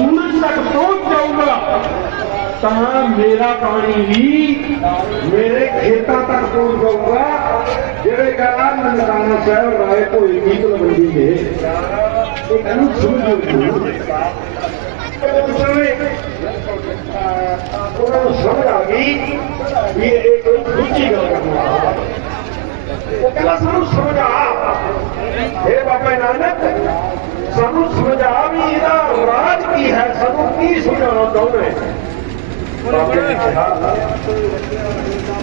ਸੂਰਜ ਤੱਕ ਪਹੁੰਚ ਜਾਊਗਾ, ਤਾਂ ਮੇਰਾ ਪਾਣੀ ਵੀ ਮੇਰੇ ਖੇਤਾਂ ਤੱਕ ਪਹੁੰਚ ਜਾਊਗਾ। ਜਿਹੜੇ ਕਹਿੰਦਾ ਨਨਕਾਣਾ ਸਾਹਿਬ ਰਾਏ ਭੋਈ ਕੀ ਤਲਵੰਡੀ ਦੇ। ਇਹ ਕਹਿੰਦਾ ਸੁਣ ਉਹਨਾਂ ਨੂੰ ਸਮਝ ਆ ਗਈ ਵੀ ਇਹ ਕੋਈ ਦੂਜੀ ਗੱਲ ਕਰਨਾ ਉਹ ਕਹਿੰਦਾ, ਸਾਨੂੰ ਸਮਝ ਆ। ਇਹ ਬਾਬਾ ਨਾਨਕ, ਸਾਨੂੰ ਸਮਝ ਆ ਵੀ ਇਹਦਾ ਰਾਜ ਕੀ ਹੈ ਸਾਨੂੰ ਕੀ ਸਮਝਾਉਣਾ ਚਾਹੁੰਦੇ ਬਾਬੇ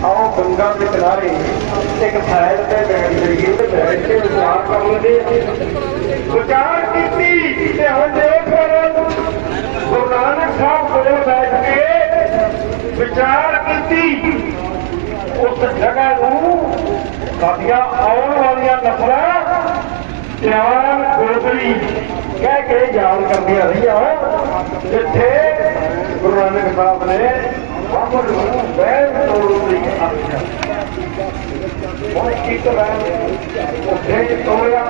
ਆਓ ਗੰਗਾ ਦੇ ਕਿਨਾਰੇ ਇੱਕ ਸਾਈਡ ਤੇ ਬੈਠ ਜਾਈਏ ਤੇ ਬੈਠ ਕੇ ਵਿਚਾਰ ਕਰ ਲਈਏ। ਵਿਚਾਰ ਕੀਤੀ ਤੇ ਹੁਣ ਦੇਖ ਗੁਰੂ ਨਾਨਕ ਸਾਹਿਬ ਕੋਲ ਬੈਠ ਕੇ ਵਿਚਾਰ ਕੀਤੀ, ਉਸ ਜਗ੍ਹਾ ਨੂੰ ਸਾਡੀਆਂ ਆਉਣ ਵਾਲੀਆਂ ਨਸਲਾਂ ਧਿਆਨ ਗੋਦਰੀ ਕਹਿ ਕੇ ਯਾਦ ਕਰਦੀਆਂ ਰਹੀਆਂ। ਜਿੱਥੇ ਗੁਰੂ ਨਾਨਕ ਸਾਹਿਬ ਨੇ ਬਾਬਰ ਨੂੰ ਬੈਠ ਤੋੜਨ ਲਈ ਆਖਿਆ। ਉਹ ਇੱਕ ਵੈਨ ਉੱਥੇ ਤੋੜਿਆ।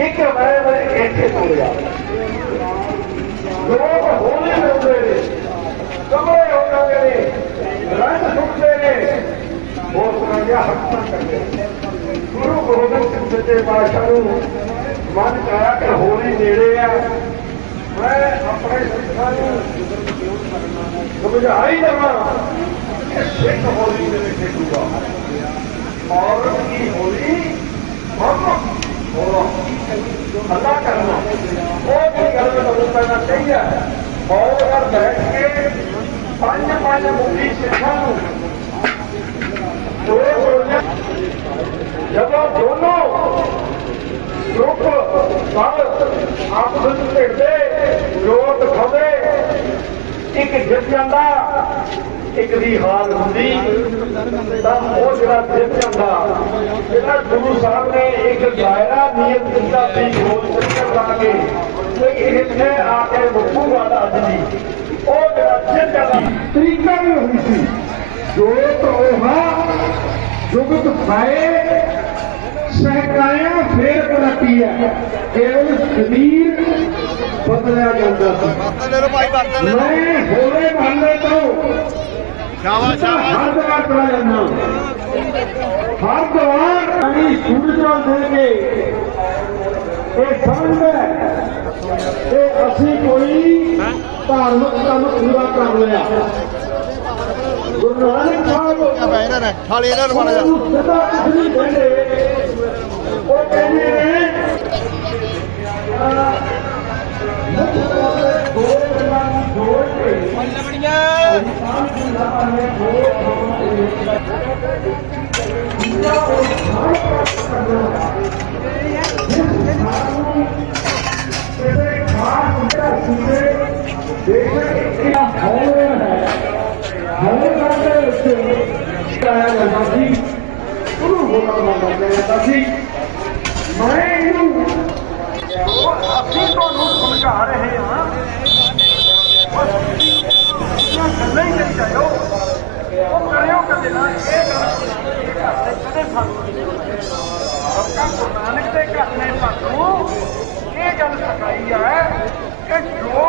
ਇੱਕ ਵੈਨ ਇੱਥੇ ਤੋੜਿਆ। ਲੋਕ ਹੋਲੇ ਮਿਲਦੇ ਨੇ ਕਮਰੇ ਹੋ ਜਾਂਦੇ ਨੇ, ਰੰਗ ਸੁੱਕਦੇ ਨੇ। ਹੋਰ ਤਰ੍ਹਾਂ ਦੀਆਂ ਹੱਥਾਂ ਕਰਦੇ ਨੇ। ਗੁਰੂ ਗੋਬਿੰਦ ਸਿੰਘ ਸੱਚੇ ਪਾਤਸ਼ਾਹ ਨੂੰ ਮਨ ਕਰਿਆ ਕਿ ਹੋਲੀ ਨੇੜੇ ਆ। ਮੈਂ ਆਪਣੇ ਸਿੱਖਾਂ ਨੂੰ ਸਮਝਾਈ ਦੇਵਾਂ ਕਿ ਸਿੱਖ ਹੋਲੀ ਦੇ ਵਿੱਚ ਖੇਡੂਗਾ। ਔਰਤ ਦੀ ਹੋਲੀ? ਹਮ ਹੋਰਾ ਅੱਲਾ ਕਰਨਾ। ਉਹ ਵੀ ਗੱਲ ਮੈਨੂੰ ਪਹਿਲਾਂ ਕਹੀ ਹੈ ਔਰ ਅਗਰ ਬੈਠ ਕੇ ਪੰਜ ਪੰਜ ਮੁਖੀ ਸਿੱਖਾਂ ਨੂੰ ਦੋ ਗੋਲੀਆਂ ਜਦੋਂ ਦੋਨੋਂ ਇੱਕ ਜਿੱਤ ਜਾਂਦਾ, ਇੱਕ ਦੀ ਹਾਰ ਹੁੰਦੀ, ਤਾਂ ਉਹ ਜਿਹੜਾ ਜਿੱਤ ਜਾਂਦਾ। ਜਿਹੜਾ ਗੁਰੂ ਸਾਹਿਬ ਨੇ ਇੱਕ ਦਾਇਰਾ ਨਿਯਤ ਕੀਤਾ ਸੀ ਗੋਲ ਚੱਕਰ ਲਾ ਕੇ ਕਿ ਇੱਥੇ ਆ ਕੇ ਮੁੱਕੂਗਾ ਦਾ ਅੱਜ ਉਹ ਜਿਹੜਾ ਜਿੱਤ ਜਾਂਦਾ, ਤਰੀਕਾ ਵੀ ਹੋਈ ਸੀ। ਜੋਤ ਉਹਾ ਜੁਗਤ ਖਾਏ ਸਹਿਕਾਇਆ ਫੇਰ ਪਲਟੀ ਹੈ। ਕੇਵਲ ਸਰੀਰ ਬਦਲਿਆ ਜਾਂਦਾ ਸੀ ਬਰਤਨ ਲੈ ਲਓ ਭਾਈ ਬਰਤਨ ਲੈ ਲਓ ਮੈਂ ਹੋਰੇ ਮਹੱਲੇ ਤੋਂ ਸ਼ਾਬਾਸ਼ ਸ਼ਾਬਾਸ਼ ਹਰਦਵਾਰ ਚਲਾ ਜਾਂਦਾ ਹਰਦਵਾਰ ਅਨੀ ਸੂਰਜਾਂ ਦੇ ਕੇ ਇਹ ਸਮਝਦਾ ਕਿ ਅਸੀਂ ਕੋਈ ਧਾਰਮਿਕ ਕੰਮ ਪੂਰਾ ਕਰ ਲਿਆ ਗੁਰੂ ਨਾਨਕ ਸਾਹਿਬ ਆ ਬੈ ਇਹਨਾਂ ਨੇ ਥਾਲੀ ਇਹਨਾਂ ਨੂੰ ਮਾੜਾ ਜਾ ਉਹਨੂੰ ਸਦਾ ਕੁਝ ਨਹੀਂ ਕਹਿੰਦੇ ਉਹ ਕਹਿੰਦੇ ਨੇ ਮੈਂ ਇਹਨੂੰ ਅਸੀਂ ਤੁਹਾਨੂੰ ਸਮਝਾ ਰਹੇ ਹਾਂ ਇਹਨਾਂ ਗੱਲਾਂ ਹੀ ਕਰੀ ਜਾਓ ਉਹ ਕਰਿਓ ਕਦੇ ਨਾ ਇਹ ਗੱਲ ਕਦੇ ਸਾਨੂੰ ਆਪਕਾ ਗੁਰੂ ਨਾਨਕ ਦੇ ਘਰ ਨੇ ਸਾਨੂੰ ਇਹ ਗੱਲ ਸਿਖਾਈ ਹੈ ਕਿ ਜੋ